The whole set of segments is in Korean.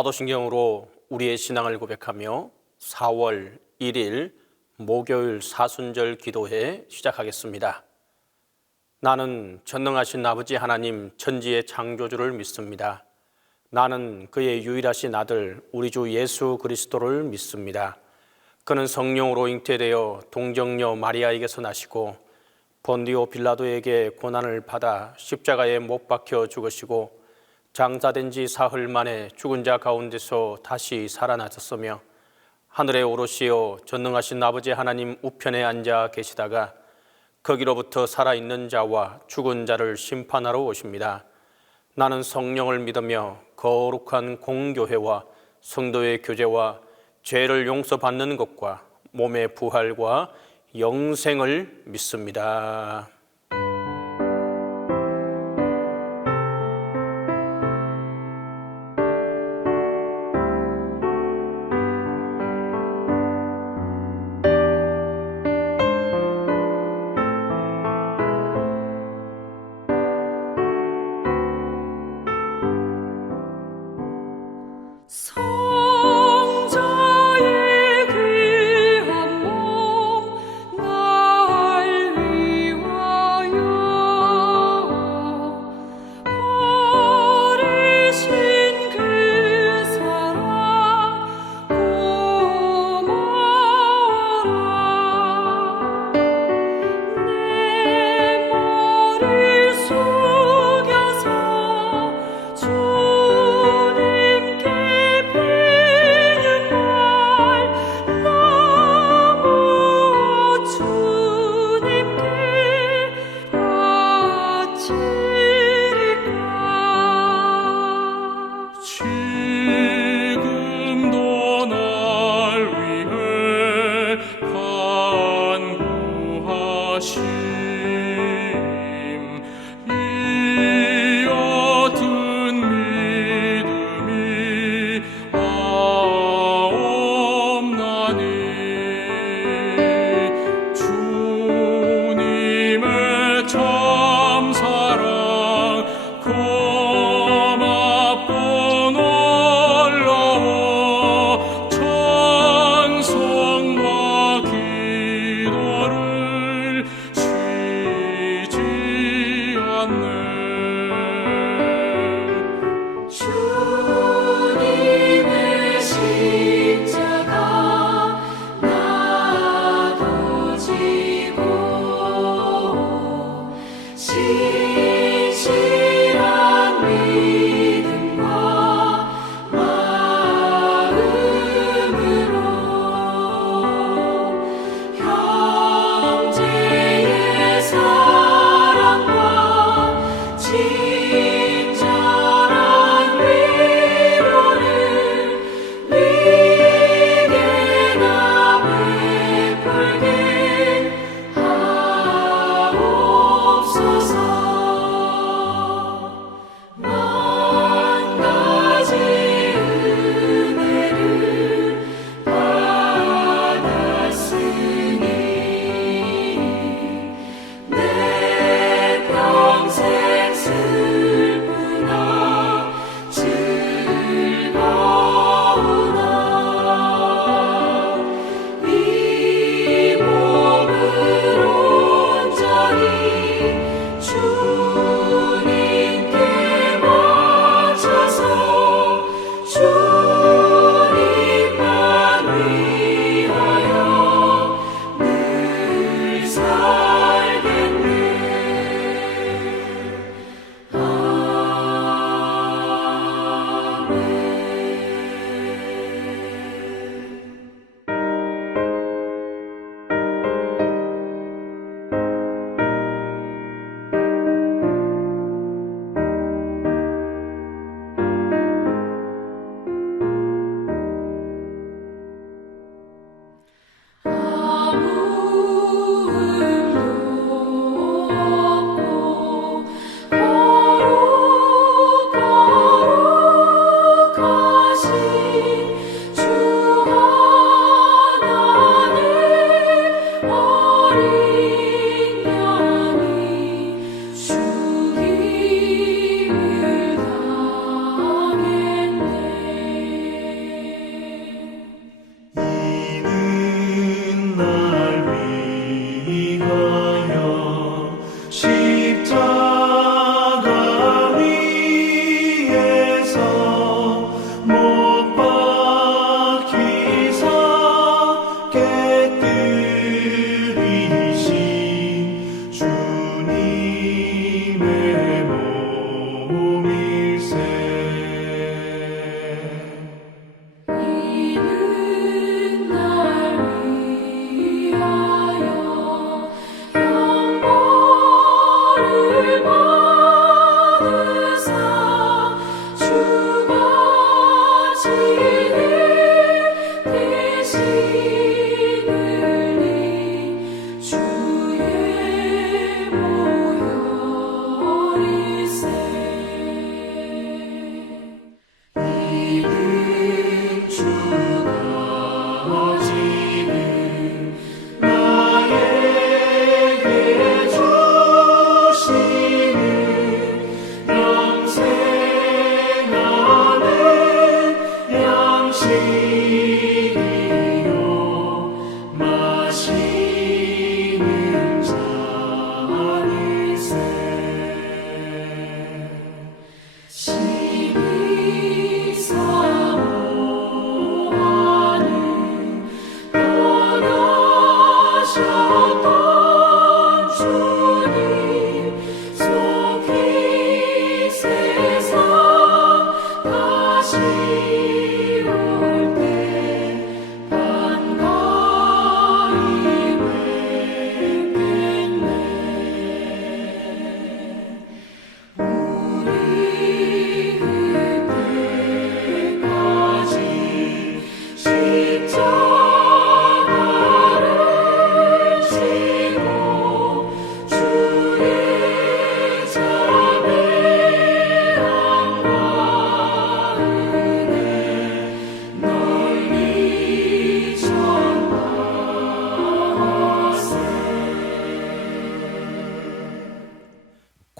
사도신경으로 우리의 신앙을 고백하며 4월 1일 목요일 사순절 기도회 시작하겠습니다. 나는 전능하신 아버지 하나님 천지의 창조주를 믿습니다. 나는 그의 유일하신 아들 우리 주 예수 그리스도를 믿습니다. 그는 성령으로 잉태되어 동정녀 마리아에게서 나시고 본디오 빌라도에게 고난을 받아 십자가에 못 박혀 죽으시고 장사된 지 사흘 만에 죽은 자 가운데서 다시 살아나셨으며 하늘에 오르시어 전능하신 아버지 하나님 우편에 앉아 계시다가 거기로부터 살아있는 자와 죽은 자를 심판하러 오십니다. 나는 성령을 믿으며 거룩한 공교회와 성도의 교제와 죄를 용서받는 것과 몸의 부활과 영생을 믿습니다. 성자의 귀한 몸 날 위하여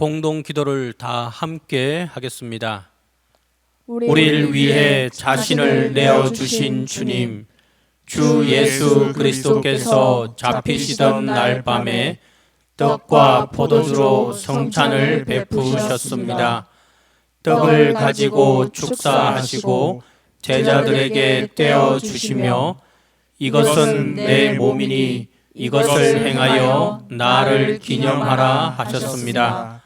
공동 기도를 다 함께 하겠습니다. 우리를 위해 자신을 내어주신 주님, 주 예수 그리스도께서 잡히시던 날 밤에 떡과 포도주로 성찬을 베푸셨습니다. 떡을 가지고 축사하시고 제자들에게 떼어 주시며 이것은 내 몸이니 이것을 행하여 나를 기념하라 하셨습니다.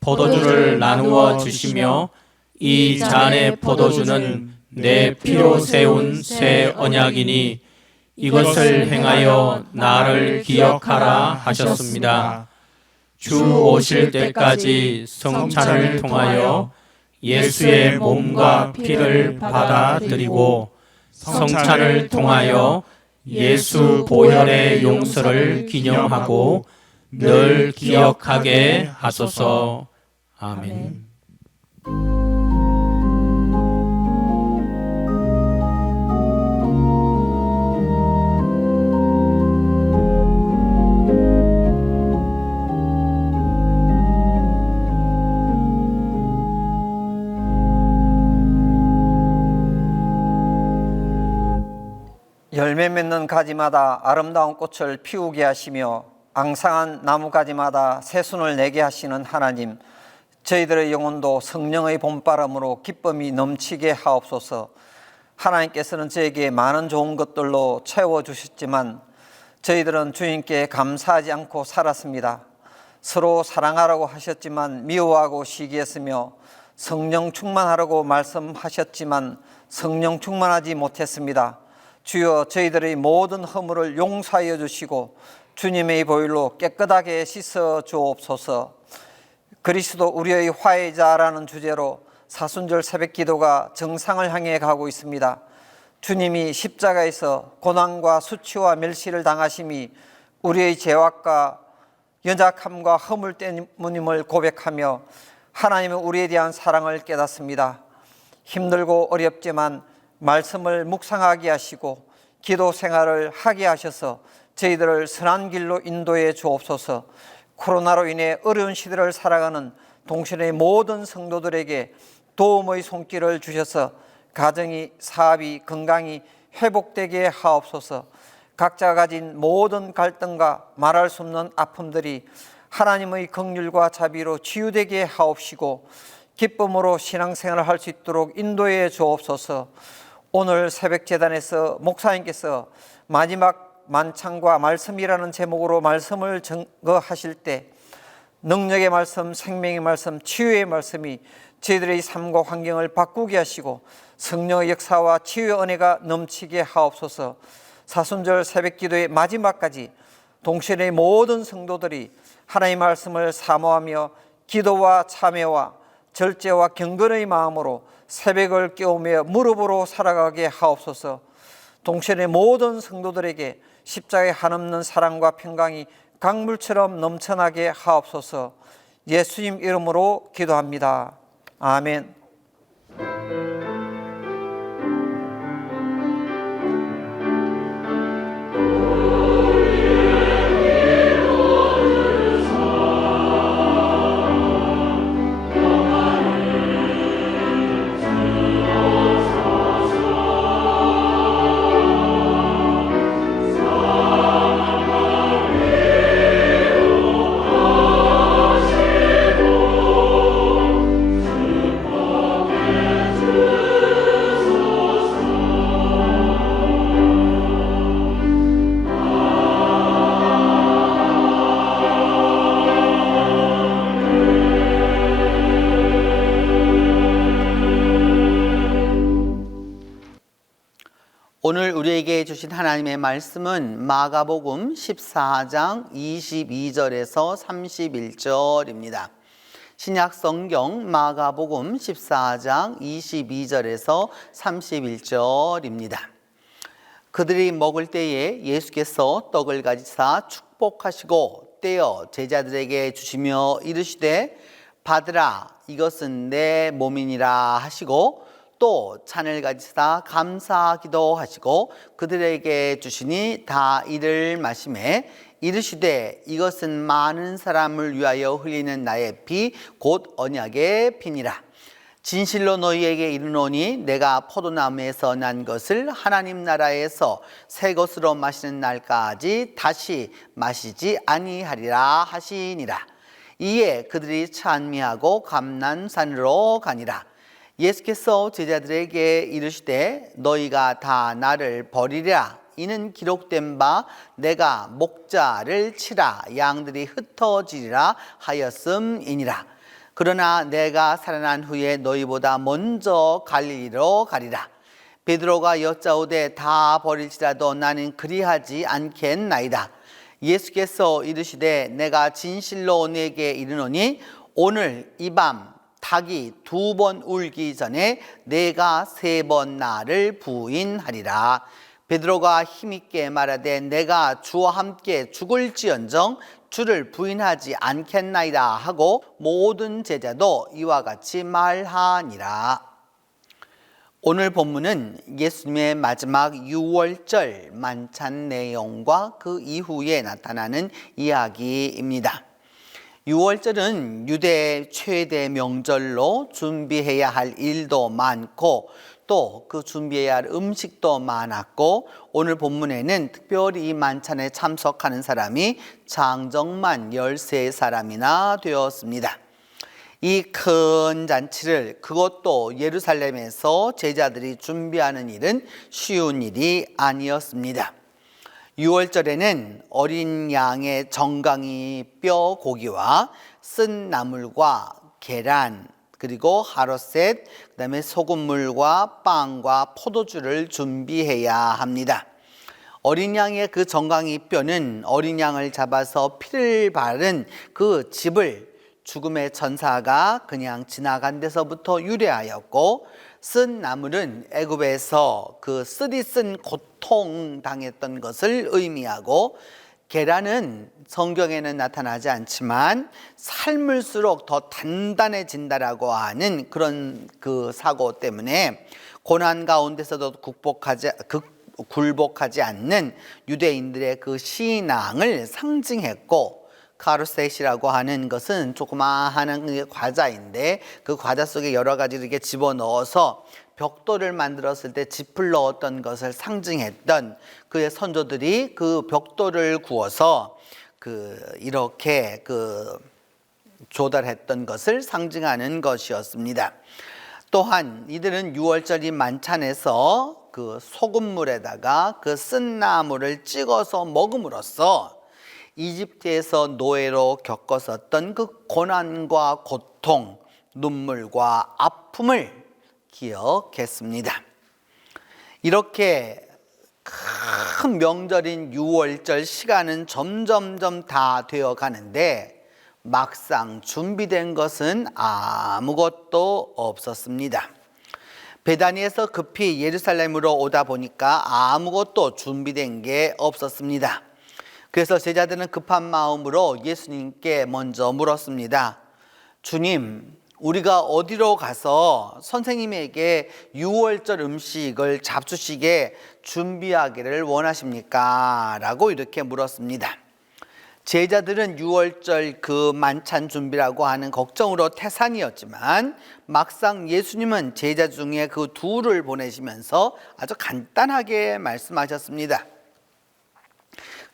포도주를 나누어 주시며 이 잔의 포도주는 내 피로 세운 새 언약이니 이것을 행하여 나를 기억하라 하셨습니다. 주 오실 때까지 성찬을 통하여 예수의 몸과 피를 받아들이고 성찬을 통하여 예수 보혈의 용서를 기념하고 늘 기억하게 하소서. 아멘. 열매 맺는 가지마다 아름다운 꽃을 피우게 하시며 앙상한 나무가지마다 새순을 내게 하시는 하나님, 저희들의 영혼도 성령의 봄바람으로 기쁨이 넘치게 하옵소서. 하나님께서는 저에게 많은 좋은 것들로 채워주셨지만 저희들은 주님께 감사하지 않고 살았습니다. 서로 사랑하라고 하셨지만 미워하고 시기했으며 성령 충만하라고 말씀하셨지만 성령 충만하지 못했습니다. 주여, 저희들의 모든 허물을 용서하여 주시고 주님의 보혈로 깨끗하게 씻어 주옵소서. 그리스도 우리의 화해자라는 주제로 사순절 새벽기도가 정상을 향해 가고 있습니다. 주님이 십자가에서 고난과 수치와 멸시를 당하심이 우리의 죄악과 연약함과 허물 때문임을 고백하며 하나님은 우리에 대한 사랑을 깨닫습니다. 힘들고 어렵지만 말씀을 묵상하게 하시고 기도 생활을 하게 하셔서 저희들을 선한 길로 인도해 주옵소서. 코로나로 인해 어려운 시대를 살아가는 동시대의 모든 성도들에게 도움의 손길을 주셔서 가정이, 사업이, 건강이 회복되게 하옵소서. 각자가 가진 모든 갈등과 말할 수 없는 아픔들이 하나님의 긍휼과 자비로 치유되게 하옵시고 기쁨으로 신앙생활을 할 수 있도록 인도해 주옵소서. 오늘 새벽재단에서 목사님께서 마지막 만찬과 말씀이라는 제목으로 말씀을 증거하실 때 능력의 말씀, 생명의 말씀, 치유의 말씀이 저희들의 삶과 환경을 바꾸게 하시고 성령의 역사와 치유의 은혜가 넘치게 하옵소서. 사순절 새벽기도의 마지막까지 동시대의 모든 성도들이 하나님의 말씀을 사모하며 기도와 참회와 절제와 경건의 마음으로 새벽을 깨우며 무릎으로 살아가게 하옵소서. 동시대 모든 성도들에게 십자가의 한없는 사랑과 평강이 강물처럼 넘쳐나게 하옵소서. 예수님 이름으로 기도합니다. 아멘. 오늘 우리에게 주신 하나님의 말씀은 마가복음 14장 22절에서 31절입니다. 신약 성경 마가복음 14장 22절에서 31절입니다. 그들이 먹을 때에 예수께서 떡을 가지사 축복하시고 떼어 제자들에게 주시며 이르시되 받으라, 이것은 내 몸이니라 하시고 또 잔을 가지사 감사하기도 하시고 그들에게 주시니 다 이를 마시매 이르시되 이것은 많은 사람을 위하여 흘리는 나의 피 곧 언약의 피니라. 진실로 너희에게 이르노니 내가 포도나무에서 난 것을 하나님 나라에서 새 것으로 마시는 날까지 다시 마시지 아니하리라 하시니라. 이에 그들이 찬미하고 감난산으로 가니라. 예수께서 제자들에게 이르시되 너희가 다 나를 버리랴. 이는 기록된 바 내가 목자를 치라 양들이 흩어지리라 하였음이니라. 그러나 내가 살아난 후에 너희보다 먼저 갈릴리로 가리라. 베드로가 여짜오되 다 버릴지라도 나는 그리하지 않겠나이다. 예수께서 이르시되 내가 진실로 너에게 이르노니 오늘 이 밤 닭이 2번 울기 전에 내가 3번 나를 부인하리라. 베드로가 힘있게 말하되 내가 주와 함께 죽을지언정 주를 부인하지 않겠나이다 하고 모든 제자도 이와 같이 말하니라. 오늘 본문은 예수님의 마지막 유월절 만찬 내용과 그 이후에 나타나는 이야기입니다. 유월절은 유대 최대 명절로 준비해야 할 일도 많고 또 그 준비해야 할 음식도 많았고 오늘 본문에는 특별히 이 만찬에 참석하는 사람이 장정만 13사람이나 되었습니다. 이 큰 잔치를 그것도 예루살렘에서 제자들이 준비하는 일은 쉬운 일이 아니었습니다. 유월절에는 어린 양의 정강이 뼈 고기와 쓴 나물과 계란 그리고 하룻셋, 그다음에 소금물과 빵과 포도주를 준비해야 합니다. 어린 양의 그 정강이 뼈는 어린 양을 잡아서 피를 바른 그 집을 죽음의 천사가 그냥 지나간 데서부터 유래하였고 쓴 나물은 애굽에서 그 쓰디 쓴 고통 당했던 것을 의미하고 계란은 성경에는 나타나지 않지만 삶을수록 더 단단해진다라고 하는 그런 그 사고 때문에 고난 가운데서도 굴복하지 않는 유대인들의 그 신앙을 상징했고 카루셋이라고 하는 것은 조그마한 과자인데 그 과자 속에 여러 가지 이렇게 집어넣어서 벽돌을 만들었을 때 짚을 넣었던 것을 상징했던 그의 선조들이 그 벽돌을 구워서 이렇게 조달했던 것을 상징하는 것이었습니다. 또한 이들은 유월절 이 만찬에서 그 소금물에다가 그 쓴 나물을 찍어서 먹음으로써 이집트에서 노예로 겪었었던 그 고난과 고통, 눈물과 아픔을 기억했습니다. 이렇게 큰 명절인 유월절 시간은 점점점 다 되어 가는데 막상 준비된 것은 아무것도 없었습니다. 베다니에서 급히 예루살렘으로 오다 보니까 아무것도 준비된 게 없었습니다. 그래서 제자들은 급한 마음으로 예수님께 먼저 물었습니다. 주님, 우리가 어디로 가서 선생님에게 유월절 음식을 잡수시게 준비하기를 원하십니까? 라고 이렇게 물었습니다. 제자들은 유월절 그 만찬 준비라고 하는 걱정으로 태산이었지만 막상 예수님은 제자 중에 그 둘을 보내시면서 아주 간단하게 말씀하셨습니다.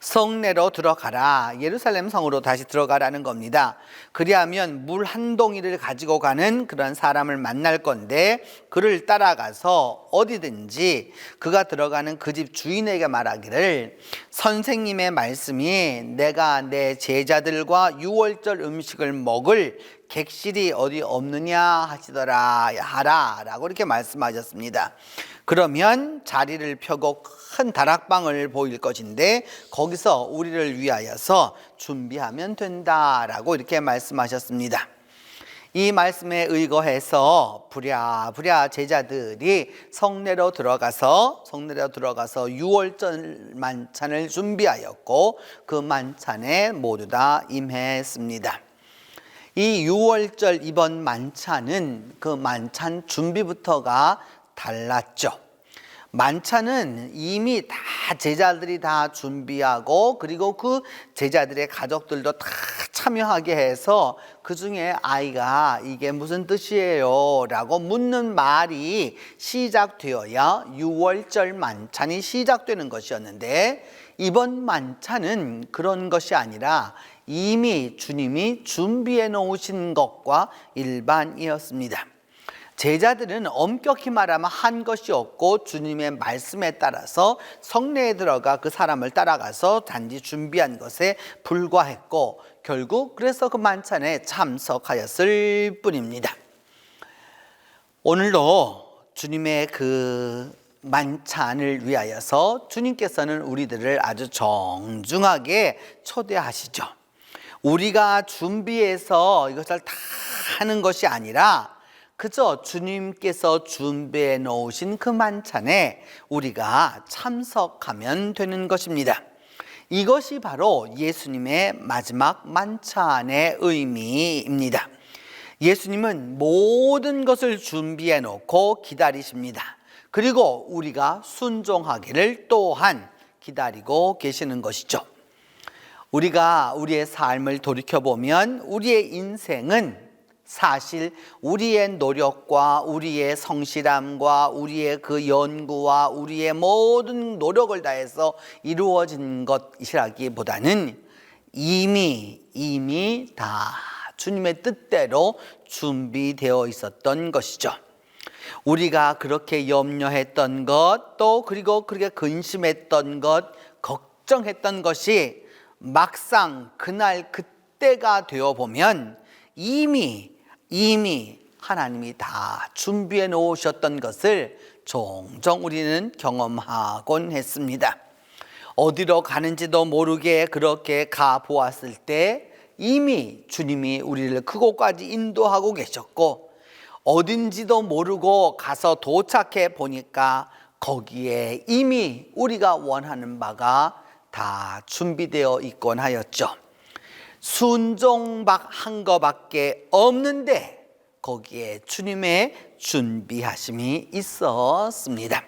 성내로 들어가라. 예루살렘 성으로 다시 들어가라는 겁니다. 그리하면 물 한 동이를 가지고 가는 그런 사람을 만날 건데 그를 따라가서 어디든지 그가 들어가는 그 집 주인에게 말하기를 선생님의 말씀이 내가 내 제자들과 유월절 음식을 먹을 객실이 어디 없느냐 하시더라 하라 라고 이렇게 말씀하셨습니다. 그러면 자리를 펴고 큰 다락방을 보일 것인데 거기서 우리를 위하여서 준비하면 된다라고 이렇게 말씀하셨습니다. 이 말씀에 의거해서 부랴부랴 제자들이 성내로 들어가서 유월절 만찬을 준비하였고 그 만찬에 모두 다 임했습니다. 이 6월절 이번 만찬은 그 만찬 준비부터가 달랐죠. 만찬은 이미 다 제자들이 다 준비하고 그리고 그 제자들의 가족들도 다 참여하게 해서 그 중에 아이가 이게 무슨 뜻이에요? 라고 묻는 말이 시작되어야 6월절 만찬이 시작되는 것이었는데 이번 만찬은 그런 것이 아니라 이미 주님이 준비해 놓으신 것과 일반이었습니다. 제자들은 엄격히 말하면 한 것이 없고 주님의 말씀에 따라서 성내에 들어가 그 사람을 따라가서 단지 준비한 것에 불과했고 결국 그래서 그 만찬에 참석하였을 뿐입니다. 오늘도 주님의 그 만찬을 위하여서 주님께서는 우리들을 아주 정중하게 초대하시죠. 우리가 준비해서 이것을 다 하는 것이 아니라 그저 주님께서 준비해 놓으신 그 만찬에 우리가 참석하면 되는 것입니다. 이것이 바로 예수님의 마지막 만찬의 의미입니다. 예수님은 모든 것을 준비해 놓고 기다리십니다. 그리고 우리가 순종하기를 또한 기다리고 계시는 것이죠. 우리가 우리의 삶을 돌이켜보면 우리의 인생은 사실 우리의 노력과 우리의 성실함과 우리의 그 연구와 우리의 모든 노력을 다해서 이루어진 것이라기보다는 이미 다 주님의 뜻대로 준비되어 있었던 것이죠. 우리가 그렇게 염려했던 것, 또 그리고 그렇게 근심했던 것, 걱정했던 것이 막상 그날 그때가 되어 보면 이미 하나님이 다 준비해 놓으셨던 것을 종종 우리는 경험하곤 했습니다. 어디로 가는지도 모르게 그렇게 가 보았을 때 이미 주님이 우리를 그곳까지 인도하고 계셨고 어딘지도 모르고 가서 도착해 보니까 거기에 이미 우리가 원하는 바가 다 준비되어 있곤 하였죠. 순종한 것밖에 없는데 거기에 주님의 준비하심이 있었습니다.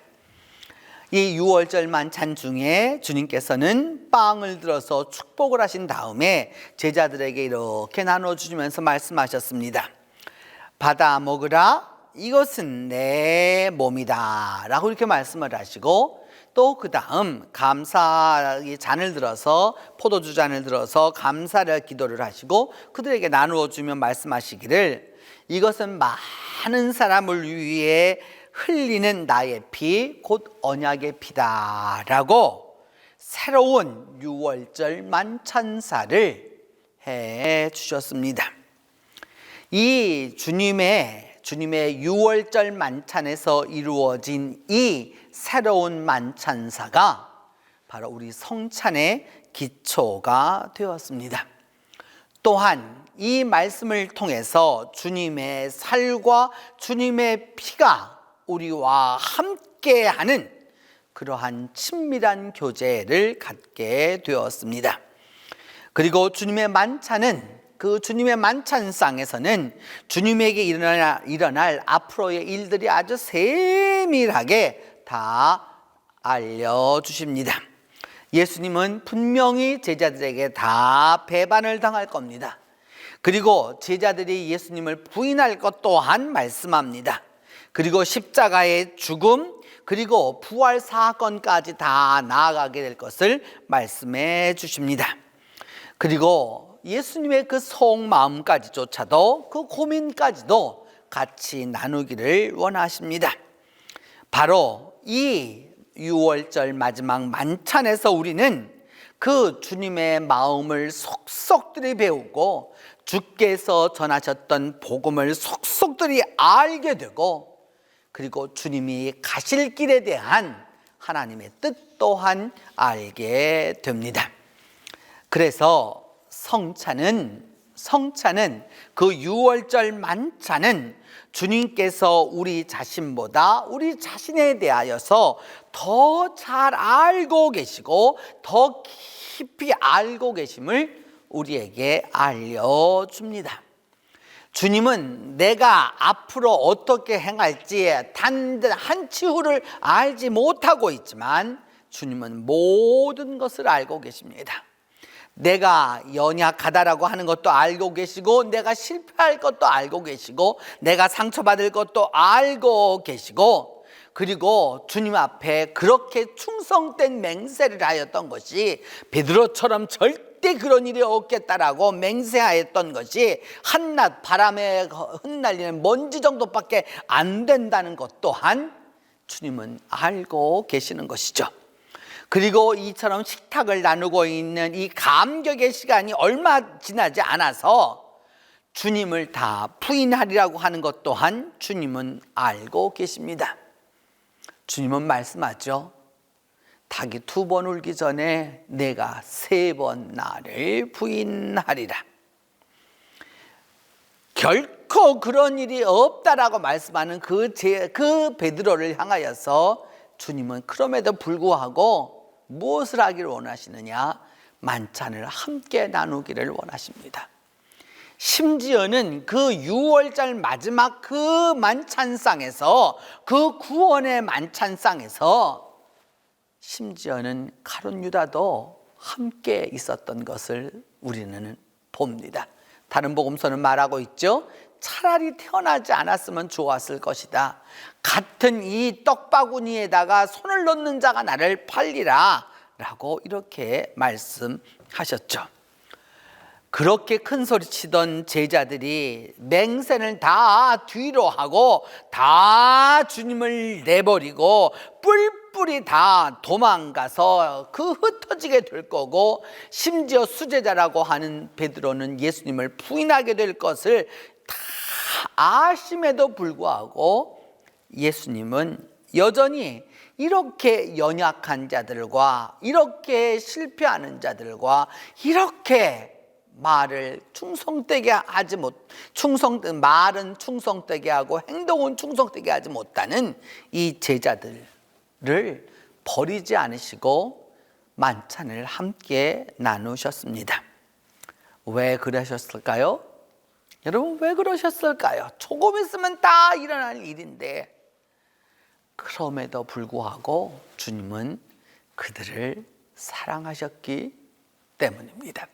이 6월절 만찬 중에 주님께서는 빵을 들어서 축복을 하신 다음에 제자들에게 이렇게 나눠주시면서 말씀하셨습니다. 받아 먹으라, 이것은 내 몸이다 라고 이렇게 말씀을 하시고 또 그 다음 감사의 잔을 들어서 포도주 잔을 들어서 감사를 기도를 하시고 그들에게 나누어 주며 말씀하시기를 이것은 많은 사람을 위해 흘리는 나의 피 곧 언약의 피다 라고 새로운 6월절 만찬사를 해 주셨습니다. 이 주님의 6월절 만찬에서 이루어진 이 새로운 만찬사가 바로 우리 성찬의 기초가 되었습니다. 또한 이 말씀을 통해서 주님의 살과 주님의 피가 우리와 함께하는 그러한 친밀한 교제를 갖게 되었습니다. 그리고 주님의 만찬은 그 주님의 만찬상에서는 주님에게 일어날 앞으로의 일들이 아주 세밀하게 다 알려주십니다. 예수님은 분명히 제자들에게 다 배반을 당할 겁니다. 그리고 제자들이 예수님을 부인할 것 또한 말씀합니다. 그리고 십자가의 죽음 그리고 부활 사건까지 다 나아가게 될 것을 말씀해 주십니다. 그리고 예수님의 그 속마음까지조차도 그 고민까지도 같이 나누기를 원하십니다. 바로 이 6월절 마지막 만찬에서 우리는 그 주님의 마음을 속속들이 배우고 주께서 전하셨던 복음을 속속들이 알게 되고 그리고 주님이 가실 길에 대한 하나님의 뜻 또한 알게 됩니다. 그래서 성찬은 그 6월절 만찬은 주님께서 우리 자신보다 우리 자신에 대하여서 더 잘 알고 계시고 더 깊이 알고 계심을 우리에게 알려줍니다. 주님은 내가 앞으로 어떻게 행할지 단 한치 후를 알지 못하고 있지만 주님은 모든 것을 알고 계십니다. 내가 연약하다라고 하는 것도 알고 계시고, 내가 실패할 것도 알고 계시고, 내가 상처받을 것도 알고 계시고, 그리고 주님 앞에 그렇게 충성된 맹세를 하였던 것이, 베드로처럼 절대 그런 일이 없겠다라고 맹세하였던 것이 한낱 바람에 흩날리는 먼지 정도밖에 안 된다는 것 또한 주님은 알고 계시는 것이죠. 그리고 이처럼 식탁을 나누고 있는 이 감격의 시간이 얼마 지나지 않아서 주님을 다 부인하리라고 하는 것 또한 주님은 알고 계십니다. 주님은 말씀하죠. 닭이 2번 울기 전에 내가 3번 나를 부인하리라. 결코 그런 일이 없다라고 말씀하는 그 베드로를 향하여서 주님은 그럼에도 불구하고 무엇을 하기를 원하시느냐? 만찬을 함께 나누기를 원하십니다. 심지어는 그 6월절 마지막 그 만찬상에서, 그 구원의 만찬상에서 심지어는 가룟 유다도 함께 있었던 것을 우리는 봅니다. 다른 복음서는 말하고 있죠. 차라리 태어나지 않았으면 좋았을 것이다. 같은 이 떡바구니에다가 손을 넣는 자가 나를 팔리라 라고 이렇게 말씀하셨죠. 그렇게 큰 소리 치던 제자들이 맹세를 다 뒤로 하고 다 주님을 내버리고 뿔뿔이 다 도망가서 그 흩어지게 될 거고, 심지어 수제자라고 하는 베드로는 예수님을 부인하게 될 것을 다 아심에도 불구하고 예수님은 여전히 이렇게 연약한 자들과 이렇게 실패하는 자들과 이렇게 말은 충성되게 하고 행동은 충성되게 하지 못하는 이 제자들을 버리지 않으시고 만찬을 함께 나누셨습니다. 왜 그러셨을까요? 여러분, 왜 그러셨을까요? 조금 있으면 다 일어날 일인데, 그럼에도 불구하고 주님은 그들을 사랑하셨기 때문입니다.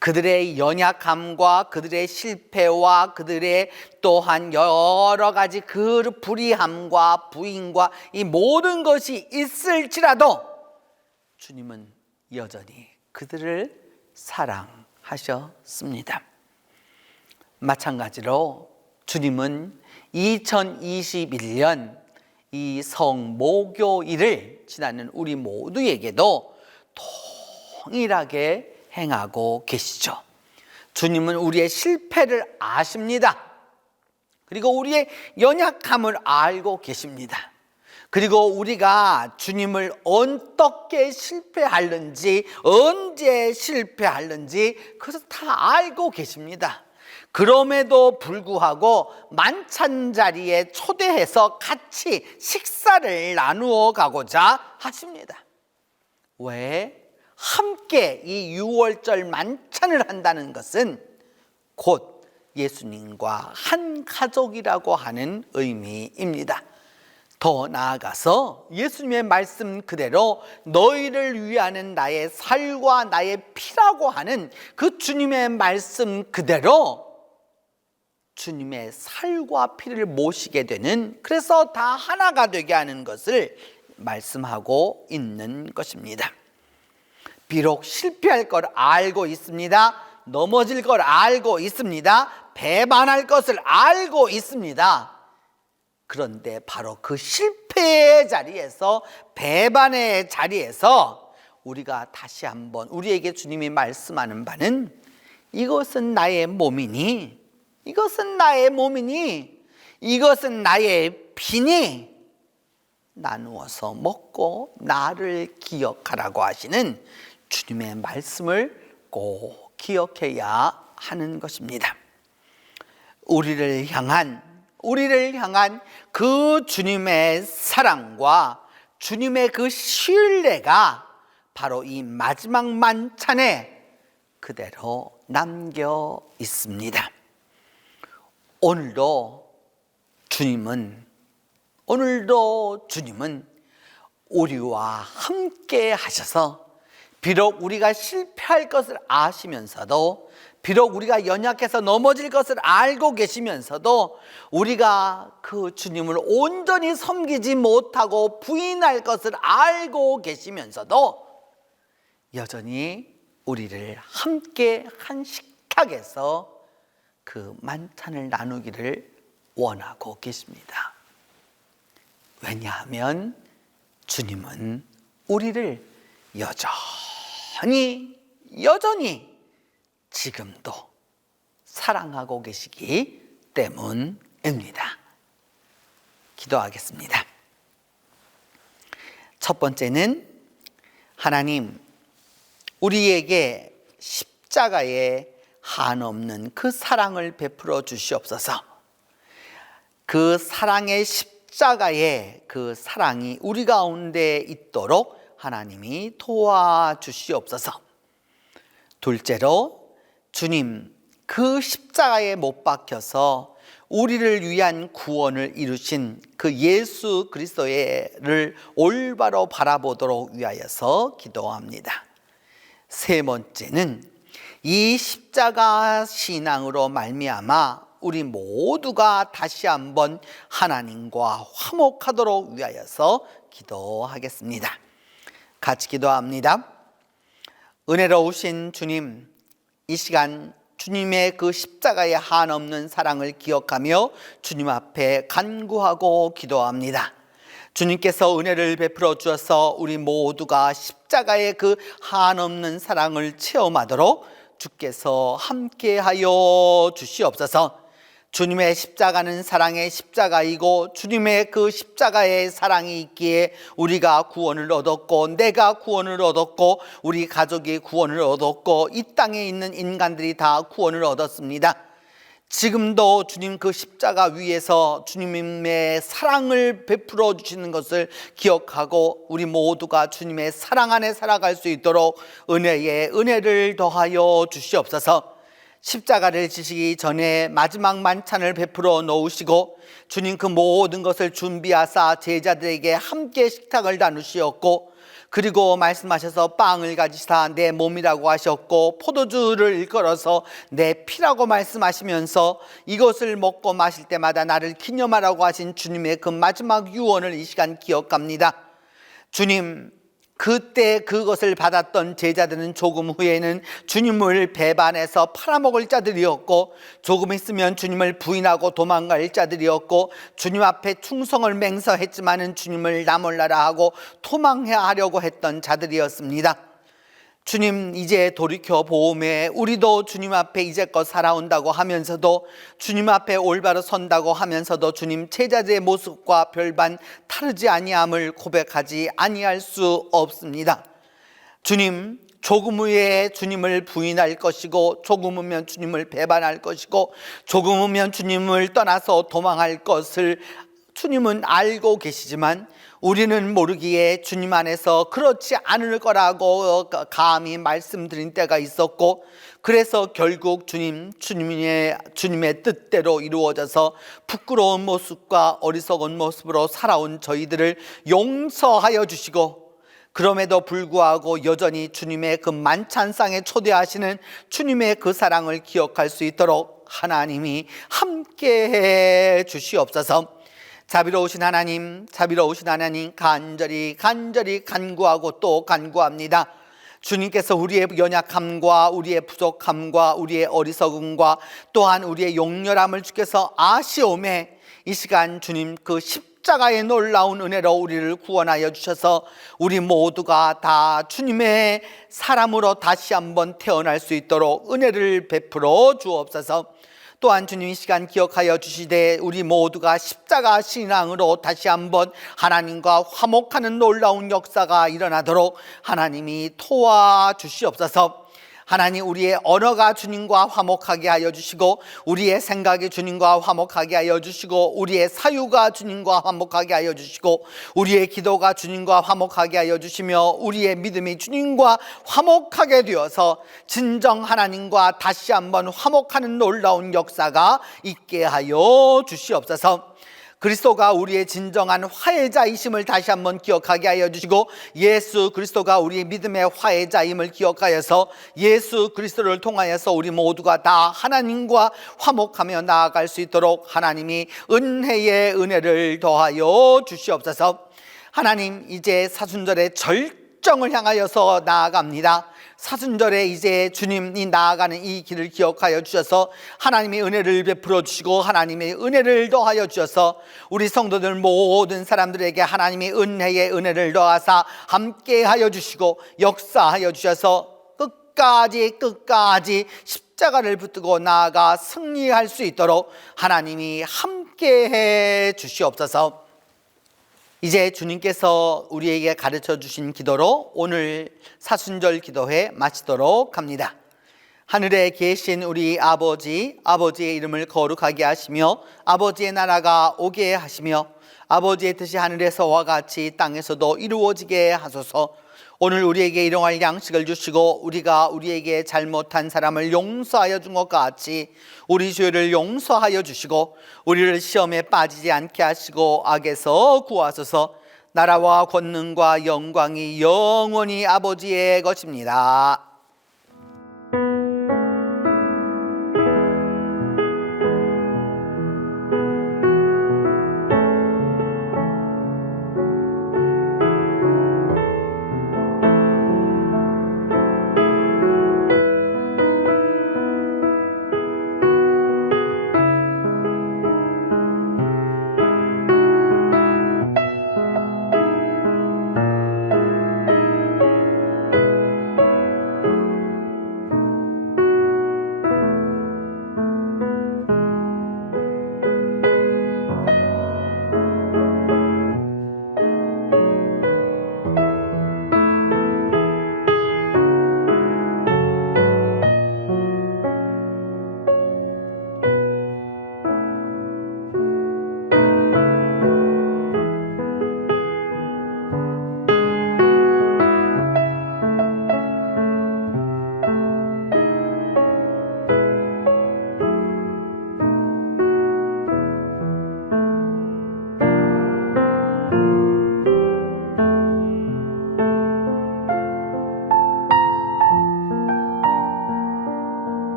그들의 연약함과 그들의 실패와 그들의 또한 여러 가지 그 불의함과 부인과 이 모든 것이 있을지라도 주님은 여전히 그들을 사랑하셨습니다. 마찬가지로 주님은 2021년 이 성모교일을 지나는 우리 모두에게도 동일하게 행하고 계시죠. 주님은 우리의 실패를 아십니다. 그리고 우리의 연약함을 알고 계십니다. 그리고 우리가 주님을 어떻게 실패하는지, 언제 실패하는지 그것을 다 알고 계십니다. 그럼에도 불구하고 만찬 자리에 초대해서 같이 식사를 나누어 가고자 하십니다. 왜? 함께 이 6월절 만찬을 한다는 것은 곧 예수님과 한 가족이라고 하는 의미입니다. 더 나아가서 예수님의 말씀 그대로 너희를 위하는 나의 살과 나의 피라고 하는 그 주님의 말씀 그대로 주님의 살과 피를 모시게 되는, 그래서 다 하나가 되게 하는 것을 말씀하고 있는 것입니다. 비록 실패할 걸 알고 있습니다. 넘어질 걸 알고 있습니다. 배반할 것을 알고 있습니다. 그런데 바로 그 실패의 자리에서, 배반의 자리에서 우리가 다시 한번 우리에게 주님이 말씀하는 바는 이것은 나의 몸이니, 이것은 나의 몸이니, 이것은 나의 피니 나누어서 먹고 나를 기억하라고 하시는 주님의 말씀을 꼭 기억해야 하는 것입니다. 우리를 향한 그 주님의 사랑과 주님의 그 신뢰가 바로 이 마지막 만찬에 그대로 남겨 있습니다. 오늘도 주님은 우리와 함께 하셔서 비록 우리가 실패할 것을 아시면서도, 비록 우리가 연약해서 넘어질 것을 알고 계시면서도, 우리가 그 주님을 온전히 섬기지 못하고 부인할 것을 알고 계시면서도 여전히 우리를 함께 한 식탁에서 그 만찬을 나누기를 원하고 계십니다. 왜냐하면 주님은 우리를 여전히 지금도 사랑하고 계시기 때문입니다. 기도하겠습니다. 첫 번째는, 하나님, 우리에게 십자가에 한없는 그 사랑을 베풀어 주시옵소서. 그 사랑의 십자가의 그 사랑이 우리 가운데 있도록 하나님이 도와주시옵소서. 둘째로, 주님, 그 십자가에 못 박혀서 우리를 위한 구원을 이루신 그 예수 그리스도를 올바로 바라보도록 위하여서 기도합니다. 세 번째는, 이 십자가 신앙으로 말미암아 우리 모두가 다시 한번 하나님과 화목하도록 위하여서 기도하겠습니다. 같이 기도합니다. 은혜로우신 주님, 이 시간 주님의 그 십자가의 한없는 사랑을 기억하며 주님 앞에 간구하고 기도합니다. 주님께서 은혜를 베풀어 주셔서 우리 모두가 십자가의 그 한없는 사랑을 체험하도록 주께서 함께하여 주시옵소서. 주님의 십자가는 사랑의 십자가이고, 주님의 그 십자가의 사랑이 있기에 우리가 구원을 얻었고, 내가 구원을 얻었고, 우리 가족이 구원을 얻었고, 이 땅에 있는 인간들이 다 구원을 얻었습니다. 지금도 주님 그 십자가 위에서 주님의 사랑을 베풀어 주시는 것을 기억하고 우리 모두가 주님의 사랑 안에 살아갈 수 있도록 은혜에 은혜를 더하여 주시옵소서. 십자가를 지시기 전에 마지막 만찬을 베풀어 놓으시고 주님 그 모든 것을 준비하사 제자들에게 함께 식탁을 나누시었고, 그리고 말씀하셔서 빵을 가지사 내 몸이라고 하셨고, 포도주를 일컬어서 내 피라고 말씀하시면서 이것을 먹고 마실 때마다 나를 기념하라고 하신 주님의 그 마지막 유언을 이 시간 기억합니다. 주님, 그때 그것을 받았던 제자들은 조금 후에는 주님을 배반해서 팔아먹을 자들이었고, 조금 있으면 주님을 부인하고 도망갈 자들이었고, 주님 앞에 충성을 맹세했지만은 주님을 나몰라라 하고 도망하려고 했던 자들이었습니다. 주님, 이제 돌이켜 보오매 우리도 주님 앞에 이제껏 살아온다고 하면서도, 주님 앞에 올바로 선다고 하면서도 주님 제자들의 모습과 별반 다르지 아니함을 고백하지 아니할 수 없습니다. 주님, 조금 후에 주님을 부인할 것이고, 조금 후면 주님을 배반할 것이고, 조금 후면 주님을 떠나서 도망할 것을 주님은 알고 계시지만 우리는 모르기에 주님 안에서 그렇지 않을 거라고 감히 말씀드린 때가 있었고, 그래서 결국 주님의 뜻대로 이루어져서 부끄러운 모습과 어리석은 모습으로 살아온 저희들을 용서하여 주시고, 그럼에도 불구하고 여전히 주님의 그 만찬상에 초대하시는 주님의 그 사랑을 기억할 수 있도록 하나님이 함께해 주시옵소서. 자비로우신 하나님 간절히 간구하고 또 간구합니다. 주님께서 우리의 연약함과 우리의 부족함과 우리의 어리석음과 또한 우리의 용렬함을 주께서 아시오매, 이 시간 주님 그 십자가의 놀라운 은혜로 우리를 구원하여 주셔서 우리 모두가 다 주님의 사람으로 다시 한번 태어날 수 있도록 은혜를 베풀어 주옵소서. 또한 주님 이 시간 기억하여 주시되 우리 모두가 십자가 신앙으로 다시 한번 하나님과 화목하는 놀라운 역사가 일어나도록 하나님이 도와주시옵소서. 하나님, 우리의 언어가 주님과 화목하게 하여 주시고, 우리의 생각이 주님과 화목하게 하여 주시고, 우리의 사유가 주님과 화목하게 하여 주시고, 우리의 기도가 주님과 화목하게 하여 주시며, 우리의 믿음이 주님과 화목하게 되어서 진정 하나님과 다시 한번 화목하는 놀라운 역사가 있게 하여 주시옵소서. 그리스도가 우리의 진정한 화해자이심을 다시 한번 기억하게 하여 주시고, 예수 그리스도가 우리의 믿음의 화해자임을 기억하여서 예수 그리스도를 통하여서 우리 모두가 다 하나님과 화목하며 나아갈 수 있도록 하나님이 은혜의 은혜를 더하여 주시옵소서. 하나님, 이제 사순절의 절정을 향하여서 나아갑니다. 사순절에 이제 주님이 나아가는 이 길을 기억하여 주셔서 하나님의 은혜를 베풀어 주시고, 하나님의 은혜를 더하여 주셔서 우리 성도들 모든 사람들에게 하나님의 은혜의 은혜를 더하사 함께 하여 주시고 역사하여 주셔서 끝까지 십자가를 붙들고 나아가 승리할 수 있도록 하나님이 함께 해 주시옵소서. 이제 주님께서 우리에게 가르쳐 주신 기도로 오늘 사순절 기도회 마치도록 합니다. 하늘에 계신 우리 아버지, 아버지의 이름을 거룩하게 하시며 아버지의 나라가 오게 하시며 아버지의 뜻이 하늘에서와 같이 땅에서도 이루어지게 하소서. 오늘 우리에게 일용할 양식을 주시고 우리가 우리에게 잘못한 사람을 용서하여 준 것 같이 우리 죄를 용서하여 주시고 우리를 시험에 빠지지 않게 하시고 악에서 구하소서. 나라와 권능과 영광이 영원히 아버지의 것입니다.